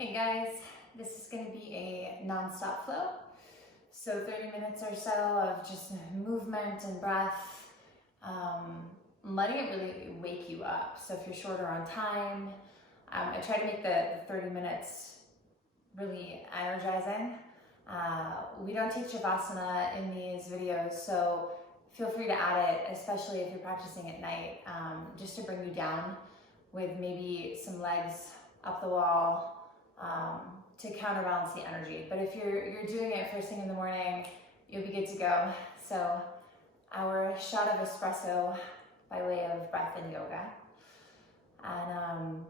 Hey guys, this is going to be a non-stop flow. So 30 minutes or so of just movement and breath, letting it really wake you up. So if you're shorter on time, I try to make the 30 minutes really energizing. We don't teach Shavasana in these videos, so feel free to add it, especially if you're practicing at night, just to bring you down with maybe some legs up the wall, to counterbalance the energy. But if you're doing it first thing in the morning, you'll be good to go. So our shot of espresso by way of breath and yoga. And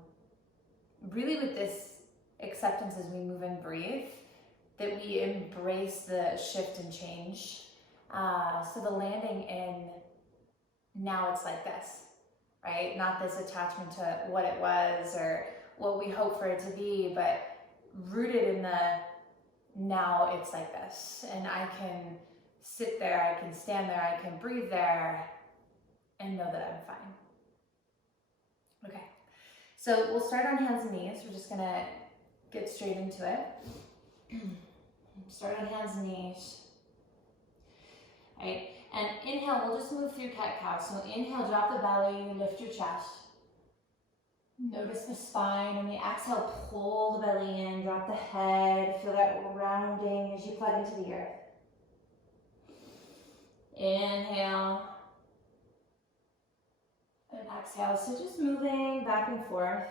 really with this acceptance as we move and breathe, that we embrace the shift and change. So the landing in now it's like this, right? Not this attachment to what it was or what we hope for it to be, but rooted in the now it's like this. And I can sit there, I can stand there, I can breathe there and know that I'm fine. Okay, so we'll start on hands and knees. We're just gonna get straight into it. Start on hands and knees. All right, and inhale, we'll just move through cat-cow. So inhale, drop the belly, lift your chest. Notice the spine. On the exhale, pull the belly in, drop the head, feel that rounding as you plug into the earth. Inhale. And exhale. So just moving back and forth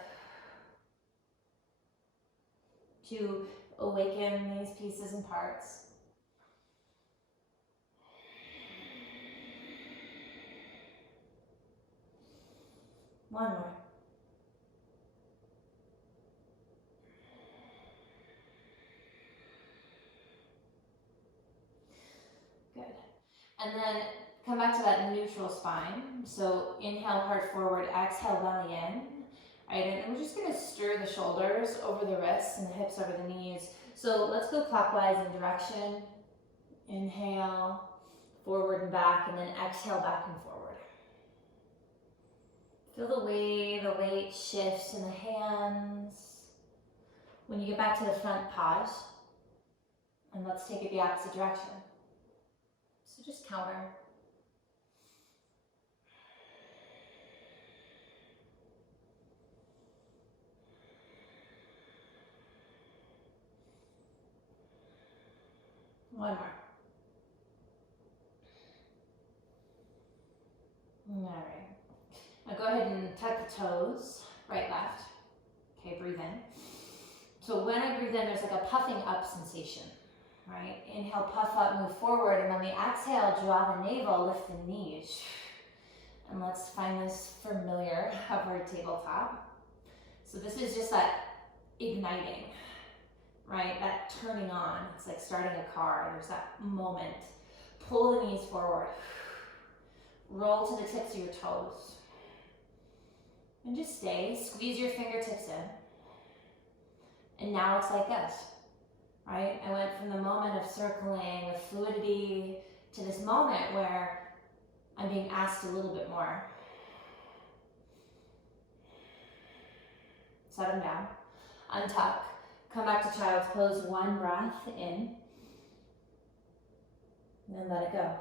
to awaken these pieces and parts. One more. Good. And then come back to that neutral spine. So inhale, heart forward, exhale, belly in. All right, and we're just gonna stir the shoulders over the wrists and the hips over the knees. So let's go clockwise in direction. Inhale, forward and back, and then exhale, back and forward. Feel the way the weight shifts in the hands. When you get back to the front, pause. And let's take it the opposite direction. So just counter. One more. All right. Now go ahead and tuck the toes, right, left. Okay, breathe in. So when I breathe in, there's like a puffing up sensation, right? Inhale, puff up, move forward, and on the exhale, draw the navel, lift the knees. And let's find this familiar upward tabletop. So this is just that igniting, right? That turning on. It's like starting a car. There's that moment. Pull the knees forward. Roll to the tips of your toes. And just stay. Squeeze your fingertips in. And now it's like this, right? I went from the moment of circling with fluidity to this moment where I'm being asked a little bit more. Set them down. Untuck. Come back to child's pose. One breath in. And then let it go.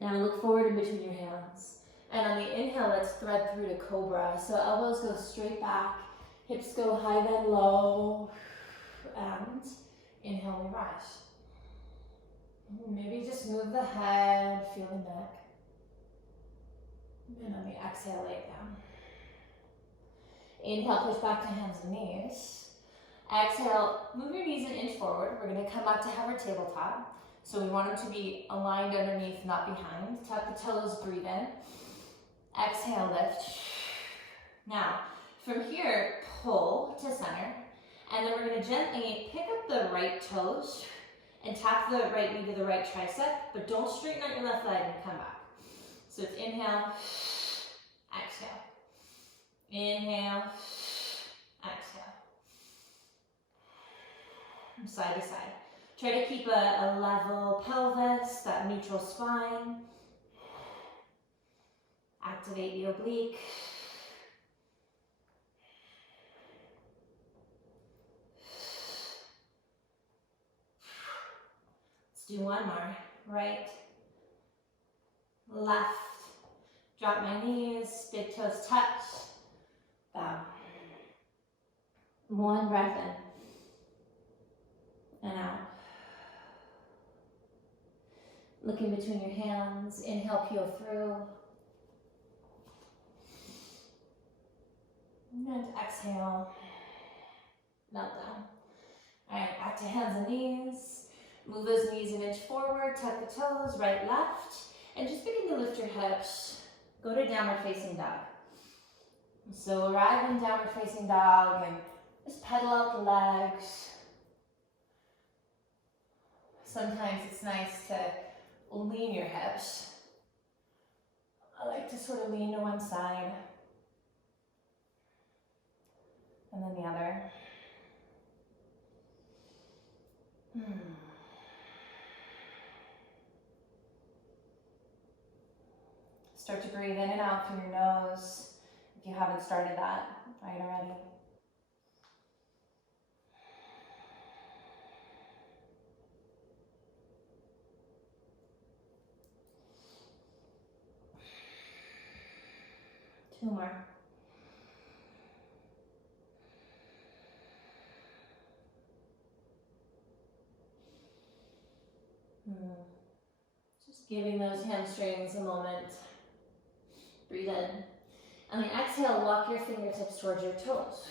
Now look forward in between your hands. And on the inhale, let's thread through to cobra. So elbows go straight back. Hips go high then low. And inhale, we rise. Maybe just move the head, feel the neck. And on the exhale, lay it down. Inhale, push back to hands and knees. Exhale, move your knees an inch forward. We're gonna come back to hover tabletop. So we want them to be aligned underneath, not behind. Tuck the toes, breathe in. Exhale, lift. Now, from here, pull to center. And then we're gonna gently pick up the right toes and tap the right knee to the right tricep, but don't straighten out your left leg and come back. So it's inhale, exhale. Inhale, exhale. From side to side. Try to keep a level pelvis, that neutral spine. Activate the oblique. Let's do one more. Right, left. Drop my knees, big toes touch. Bow. One breath in and out. Looking between your hands. Inhale, peel through. And exhale, melt down. All right, back to hands and knees. Move those knees an inch forward, tuck the toes, right, left. And just begin to lift your hips. Go to downward facing dog. So arrive in downward facing dog and just pedal out the legs. Sometimes it's nice to lean your hips. I like to sort of lean to one side and then the other. Start to breathe in and out through your nose if you haven't started that right already. Two more. Just giving those hamstrings a moment. Breathe in. On the exhale, walk your fingertips towards your toes,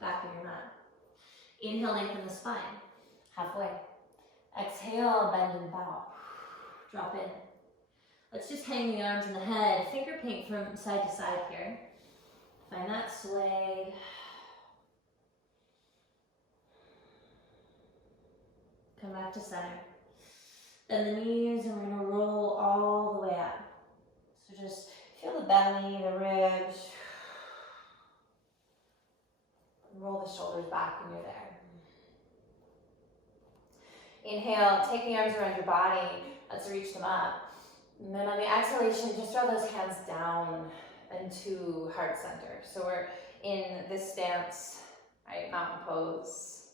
back of your mat. Inhale, lengthen the spine, halfway. Exhale, bend and bow. Drop in. Let's just hang the arms and the head, finger paint from side to side here. Find that sway. Come back to center. Bend the knees and we're gonna roll all the way up. So just feel the belly, the ribs. Roll the shoulders back when you're there. Inhale, take the arms around your body. Let's reach them up. And then on the exhalation, just draw those hands down into heart center. So we're in this stance, right? Mountain pose.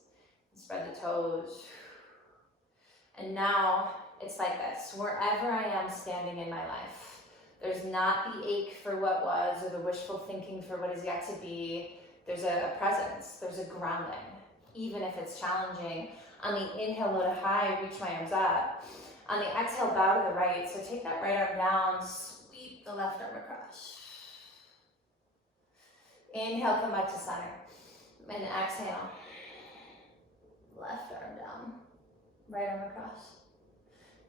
Spread the toes. And now it's like this. Wherever I am standing in my life, there's not the ache for what was or the wishful thinking for what is yet to be. There's a presence, there's a grounding, even if it's challenging. On the inhale, low to high, reach my arms up. On the exhale, bow to the right. So take that right arm down, sweep the left arm across. Inhale, come back to center. And exhale, left arm down, right arm across.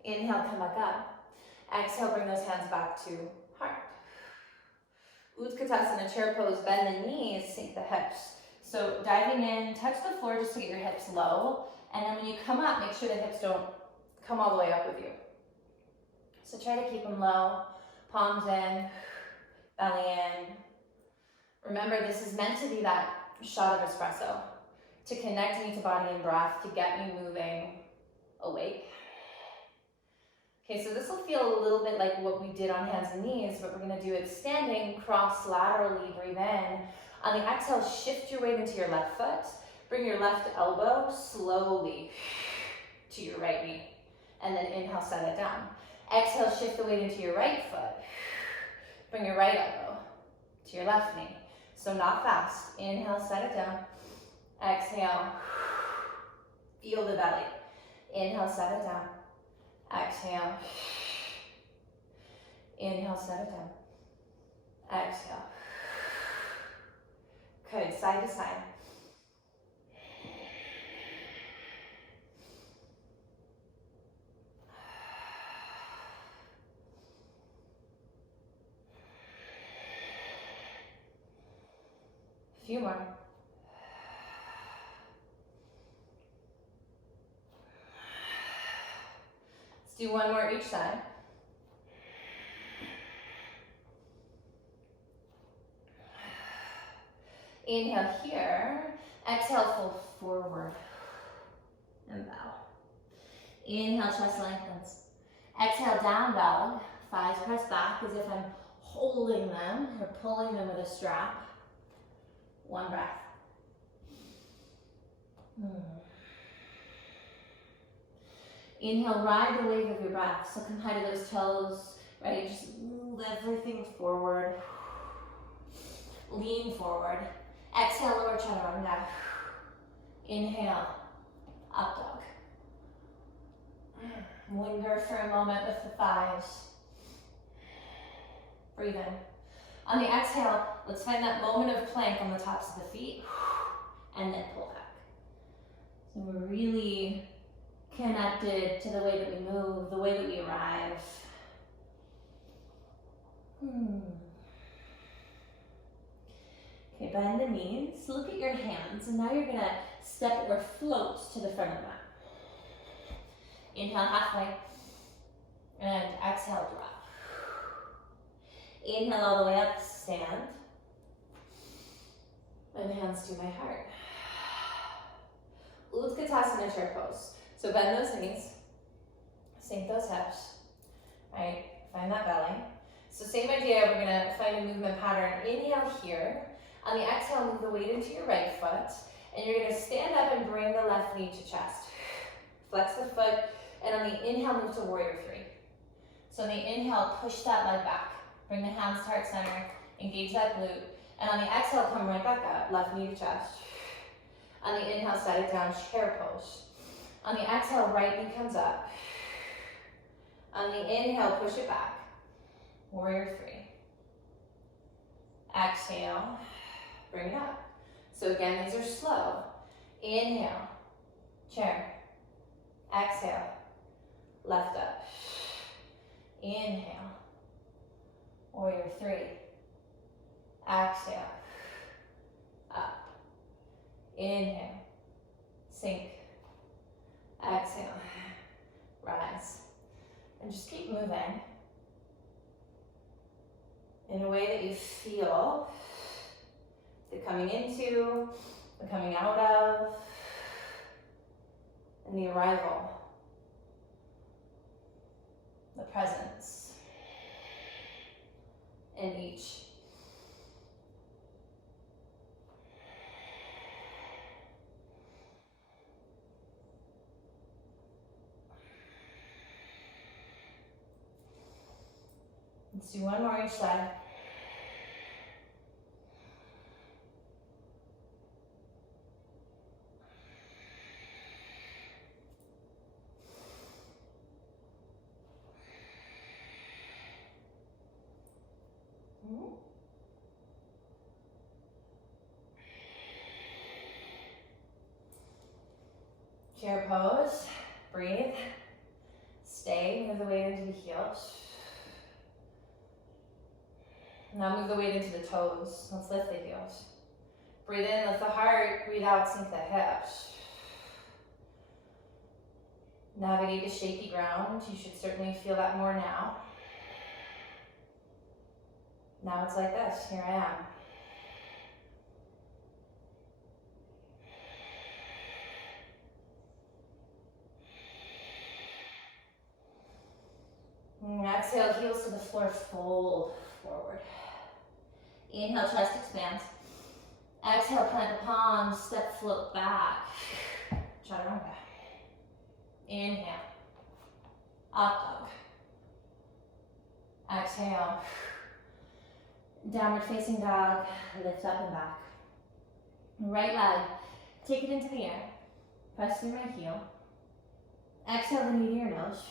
Inhale, come back up. Exhale, bring those hands back to heart. Utkatasana, chair pose, bend the knees, sink the hips. So diving in, touch the floor just to get your hips low. And then when you come up, make sure the hips don't come all the way up with you. So try to keep them low, palms in, belly in. Remember, this is meant to be that shot of espresso, to connect me to body and breath, to get me moving, awake. Okay, so this will feel a little bit like what we did on hands and knees, but we're gonna do it standing, cross laterally, breathe in. On the exhale, shift your weight into your left foot. Bring your left elbow slowly to your right knee. And then inhale, set it down. Exhale, shift the weight into your right foot. Bring your right elbow to your left knee. So not fast. Inhale, set it down. Exhale, feel the belly. Inhale, set it down. Exhale. Inhale, set it down. Exhale. Good, side to side. A few more. Let's do one more each side. Inhale here. Exhale, fold forward and bow. Inhale, chest lengthens. Exhale, down dog. Thighs press back as if I'm holding them or pulling them with a strap. One breath. Inhale, ride the wave of your breath. So come high to those toes, right? Just move everything forward. Lean forward. Exhale, lower chaturanga. Inhale, up dog. Linger for a moment with the thighs. Breathe in. On the exhale, let's find that moment of plank on the tops of the feet, and then pull back. So we're really connected to the way that we move, the way that we arrive. Okay, bend the knees, look at your hands, and now you're gonna step or float to the front of the mat. Inhale halfway, and exhale, drop. Inhale all the way up, stand. And hands to my heart. Utkatasana chair pose. So bend those knees, sink those hips, right? Find that belly. So same idea, we're gonna find a movement pattern. Inhale here. On the exhale, move the weight into your right foot. And you're gonna stand up and bring the left knee to chest. Flex the foot, and on the inhale, move to warrior three. So on the inhale, push that leg back. Bring the hands to heart center, engage that glute. And on the exhale, come right back up, left knee to chest. On the inhale, set it down, chair pose. On the exhale, right knee comes up. On the inhale, push it back, warrior three. Exhale, bring it up. So again, these are slow. Inhale, chair. Exhale, left up. Inhale, warrior three. Exhale, up. Inhale, sink. Exhale, rise. And just keep moving in a way that you feel the coming into, the coming out of, and the arrival, the presence in each. Let's do one more each side. Chair pose, breathe, stay, move the weight into the heels. Now move the weight into the toes. Let's lift the heels. Breathe in, lift the heart, breathe out, sink the hips. Navigate the shaky ground. You should certainly feel that more now. Now it's like this, here I am. Exhale, heels to the floor, fold forward. Inhale, chest expands. Exhale, plant the palms, step, float back. Chaturanga. Inhale, up dog. Exhale, downward facing dog, lift up and back. Right leg, take it into the air. Press through my heel. Exhale the knee to your nose.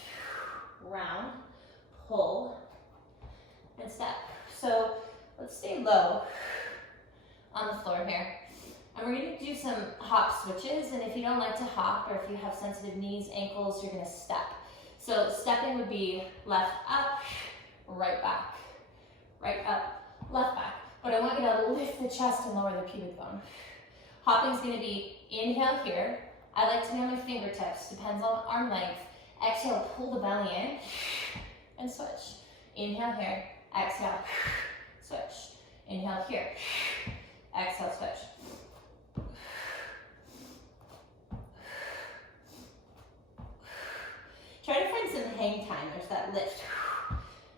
Round, pull, and step. So let's stay low on the floor here. And we're gonna do some hop switches, and if you don't like to hop, or if you have sensitive knees, ankles, you're gonna step. So stepping would be left up, right back, right up, left back. But I want you to lift the chest and lower the pubic bone. Hopping's gonna be inhale here. I like to be on my fingertips, depends on arm length. Exhale, pull the belly in, and switch. Inhale here, exhale, switch. Inhale here, exhale, switch. Try to find some hang time, there's that lift,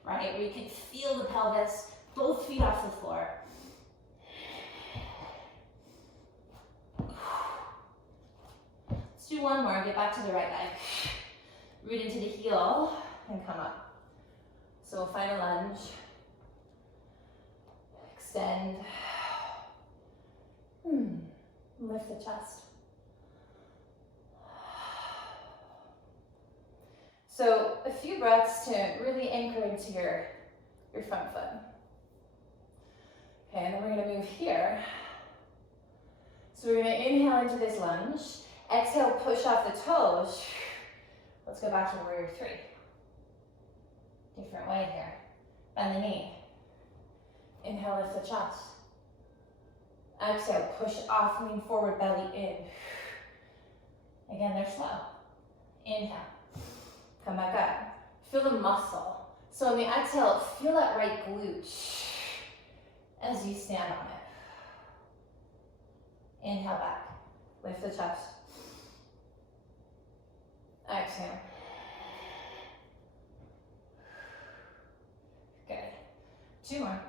right? Where you can feel the pelvis, both feet off the floor. Let's do one more, get back to the right leg. root into the heel, and come up. So we'll find a lunge. Extend. Lift the chest. So a few breaths to really anchor into your front foot. Okay, and then we're going to move here. So we're going to inhale into this lunge. Exhale, push off the toes. Let's go back to warrior three. Different way here. Bend the knee. Inhale, lift the chest. Exhale, push off, lean forward, belly in. Again, they're slow. Inhale. Come back up. Feel the muscle. So on the exhale, feel that right glute as you stand on it. Inhale back. Lift the chest. Exhale. Good. Two more.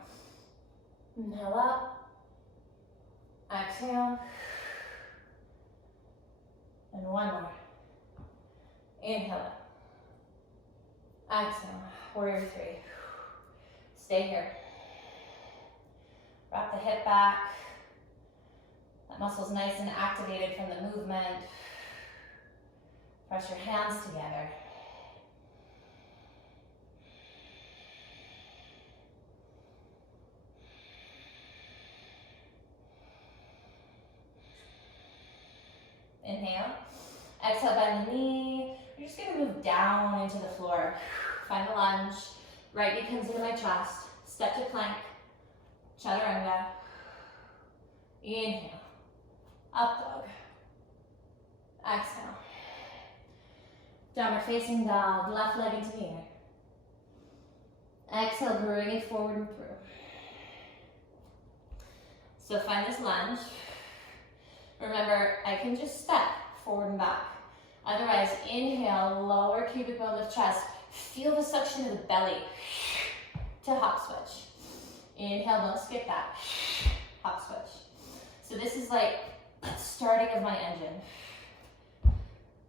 Inhale up. Exhale. And one more. Inhale up. Exhale. Warrior three. Stay here. Wrap the hip back. That muscle's nice and activated from the movement. Press your hands together. Inhale. Exhale, bend the knee. You're just going to move down into the floor. Find a lunge. Right knee comes into my chest. Step to plank. Chaturanga. Inhale. Up dog. Exhale. Downward facing dog. Left leg into the air. Exhale, bring it forward and through. So find this lunge. Remember, I can just step forward and back. Otherwise, inhale, lower pubic bone, lift chest. Feel the suction of the belly to hop switch. Inhale, don't skip that. Hop switch. So this is like starting of my engine.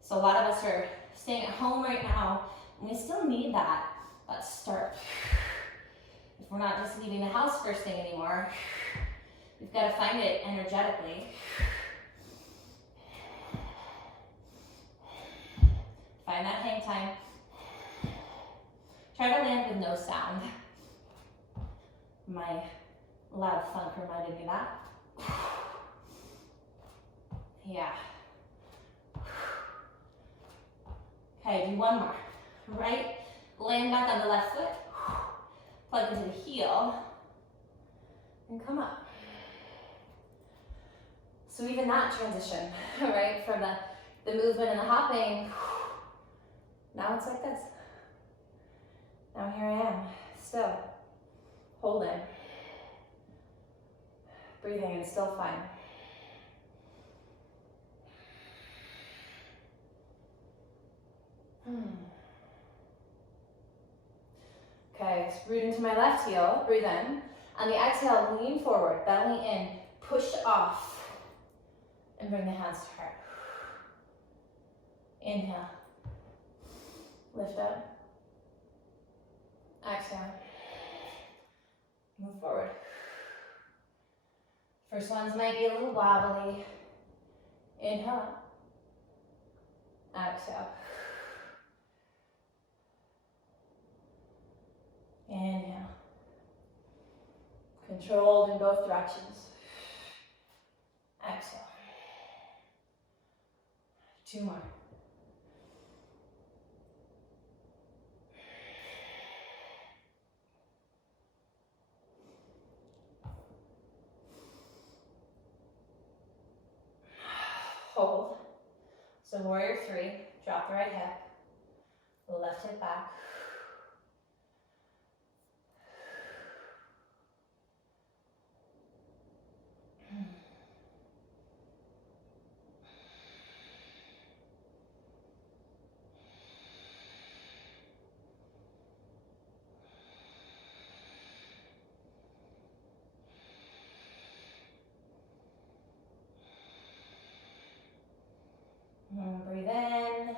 So a lot of us are staying at home right now, and we still need that start. If we're not just leaving the house first thing anymore, we've got to find it energetically. Find that hang time. Try to land with no sound. My loud thunk reminded me of that. Yeah. Okay, do one more. Right, land back on the left foot. Plug into the heel. And come up. So even that transition, right, from the movement and the hopping, now it's like this. Now here I am, still, holding, breathing and still fine. Okay, so root into my left heel, breathe in. On the exhale, lean forward, belly in, push off, and bring the hands to heart. Inhale, lift up. Exhale, move forward. First ones might be a little wobbly. Inhale, exhale. Inhale. Controlled in both directions. Exhale. Two more. Hold. So warrior three, drop the right hip, left hip back. Breathe in,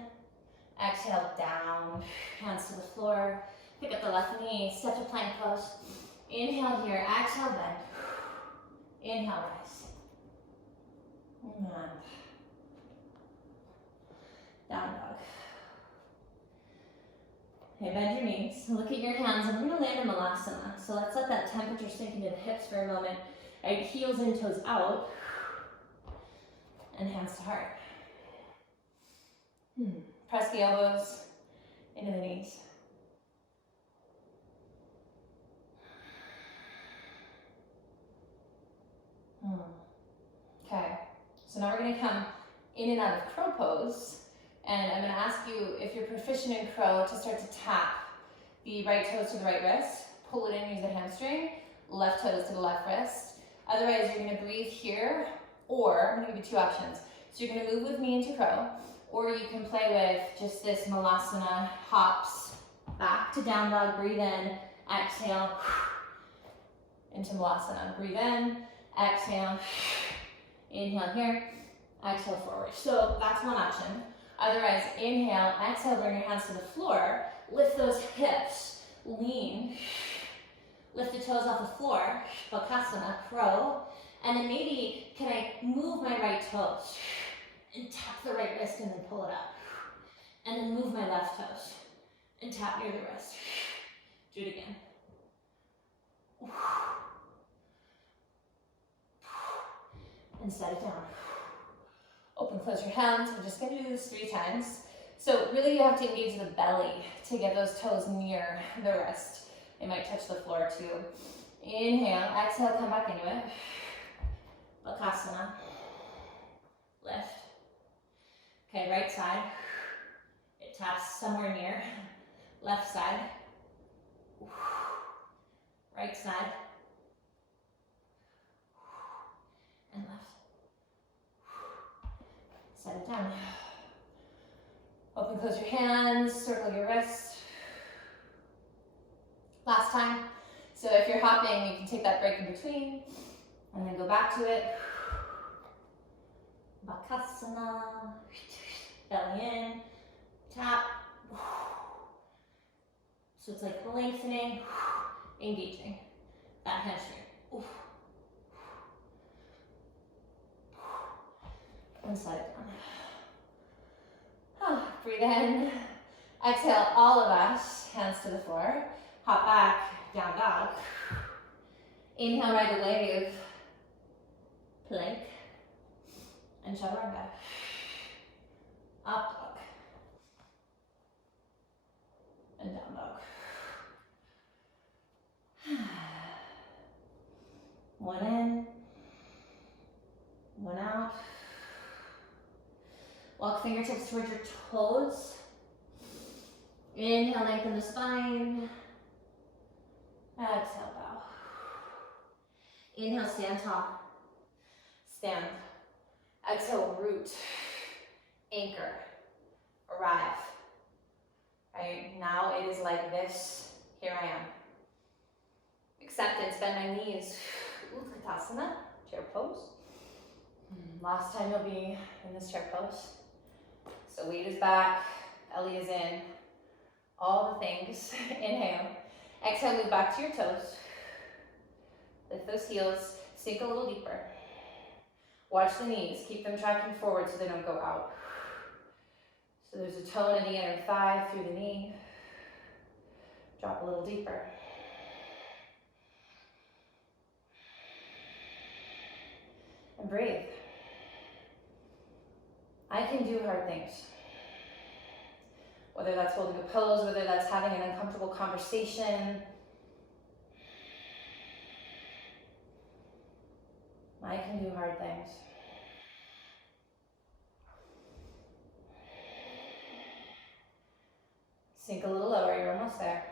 exhale down. down, hands to the floor. Pick up the left knee, step to plank pose. Inhale here, exhale, bend. Inhale, rise. And down dog. Okay, bend your knees. Look at your hands. And we're going to land in Malasana. So let's let that temperature sink into the hips for a moment. Right, heels in, toes out. And hands to heart. Press the elbows into the knees. Okay, so now we're going to come in and out of crow pose. And I'm going to ask you, if you're proficient in crow, to start to tap the right toes to the right wrist. Pull it in, use the hamstring. Left toes to the left wrist. Otherwise, you're going to breathe here, or I'm going to give you two options. So you're going to move with me into crow, or you can play with just this Malasana hops back to down dog. Breathe in, exhale, into Malasana. Breathe in, exhale, inhale here, exhale forward. So that's one option. Otherwise, inhale, exhale, bring your hands to the floor, lift those hips, lean, lift the toes off the floor, Bakasana, crow, and then maybe can I move my right toes and tap the right wrist and then pull it up, and then move my left toes and tap near the wrist. Do it again. And set it down. Open, close your hands. We're just going to do this 3 times. So really you have to engage the belly to get those toes near the wrist. They might touch the floor too. Inhale, exhale, come back into it. Bakasana. Lift. Okay, right side. It taps somewhere near. Left side. Right side. And left. Set it down. Open, close your hands, circle your wrist. Last time. So if you're hopping, you can take that break in between and then go back to it. Bakasana. Belly in. Tap. So it's like lengthening, engaging that hamstring. And set it down. Breathe in. Exhale, all of us, hands to the floor. Hop back, down dog. Inhale, ride the wave. Plank. And chaturanga. Up dog. And down dog. One in. One out. Walk fingertips towards your toes. Inhale, lengthen the spine. Exhale, bow. Inhale, stand tall. Stand. Exhale, root. Anchor. Arrive. Right, now it is like this. Here I am. Acceptance, bend my knees. Utkatasana, chair pose. Last time you'll be in this chair pose. So weight is back, belly is in, all the things. Inhale. Exhale, move back to your toes. Lift those heels, sink a little deeper. Watch the knees, keep them tracking forward so they don't go out. So there's a tone in the inner thigh through the knee. Drop a little deeper. And breathe. I can do hard things. Whether that's holding a pose, whether that's having an uncomfortable conversation. I can do hard things. Sink a little lower, you're almost there.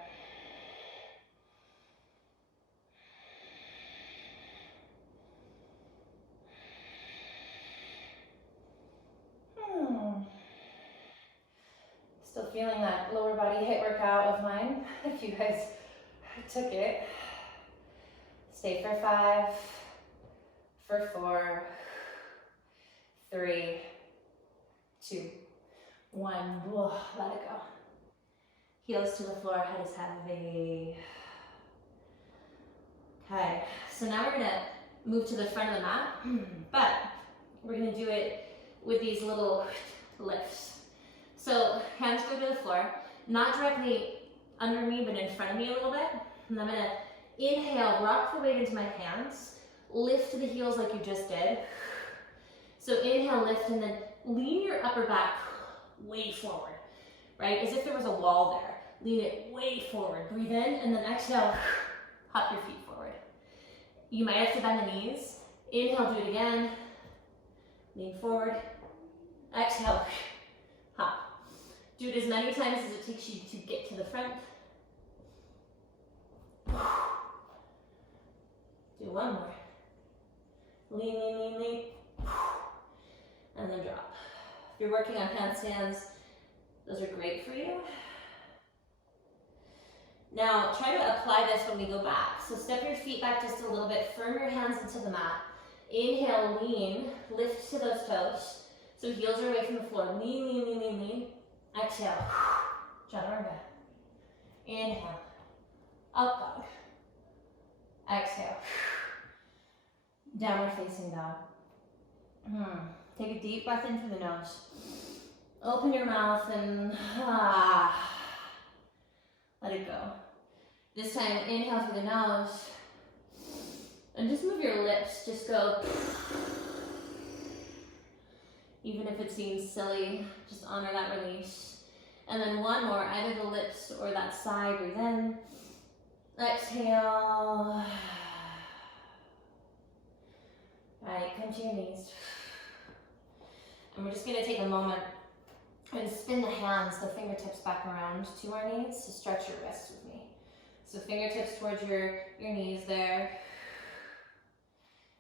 Still feeling that lower body HIIT workout of mine, if you guys took it. Stay for 5, for 4, 3, 2, 1. Let it go. Heels to the floor, head is heavy. Okay, so now we're gonna move to the front of the mat, but we're gonna do it with these little lifts. So hands go to the floor, not directly under me, but in front of me a little bit. And I'm gonna inhale, rock the weight into my hands, lift the heels like you just did. So inhale, lift, and then lean your upper back way forward, right? As if there was a wall there. Lean it way forward. Breathe in, and then exhale, hop your feet forward. You might have to bend the knees. Inhale, do it again. Lean forward. Exhale, hop. Do it as many times as it takes you to get to the front. Do one more. Lean, lean, lean, lean. And then drop. If you're working on handstands, those are great for you. Now, try to apply this when we go back. So step your feet back just a little bit, firm your hands into the mat. Inhale, lean, lift to those toes. So heels are away from the floor. Lean, lean, lean, lean, lean. Exhale, chaturanga. Inhale, up dog. Exhale, downward facing dog. Take a deep breath in through the nose. Open your mouth and let it go. This time, inhale through the nose. And just move your lips. Just go. Even if it seems silly, just honor that release. And then one more, either the lips or that side. Breathe in. Exhale. Alright, come to your knees. And we're just going to take a moment and spin the hands, the fingertips back around to our knees to stretch your wrists with me. So fingertips towards your knees there.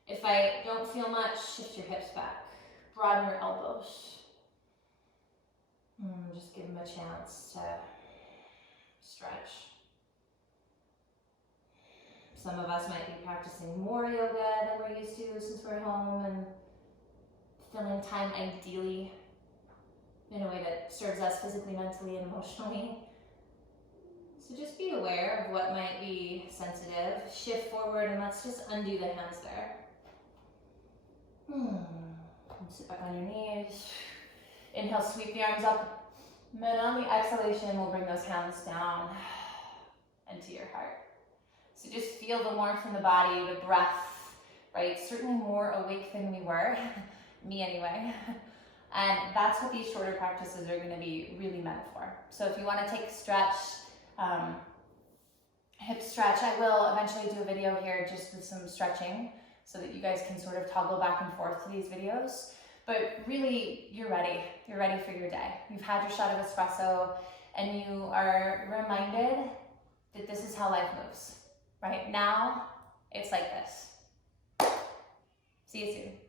If I don't feel much, shift your hips back. Broaden your elbows. Just give them a chance to stretch. Some of us might be practicing more yoga than we're used to since we're home and filling time ideally in a way that serves us physically, mentally, and emotionally. So just be aware of what might be sensitive. Shift forward and let's just undo the hands there. And sit back on your knees. Inhale, sweep the arms up. And then on the exhalation, we'll bring those hands down into your heart. So just feel the warmth in the body, the breath, right? Certainly more awake than we were, me anyway. And that's what these shorter practices are going to be really meant for. So if you want to take a stretch, hip stretch, I will eventually do a video here just with some stretching so that you guys can sort of toggle back and forth to these videos. But really, you're ready. You're ready for your day. You've had your shot of espresso and you are reminded that this is how life moves. Right now, it's like this. See you soon.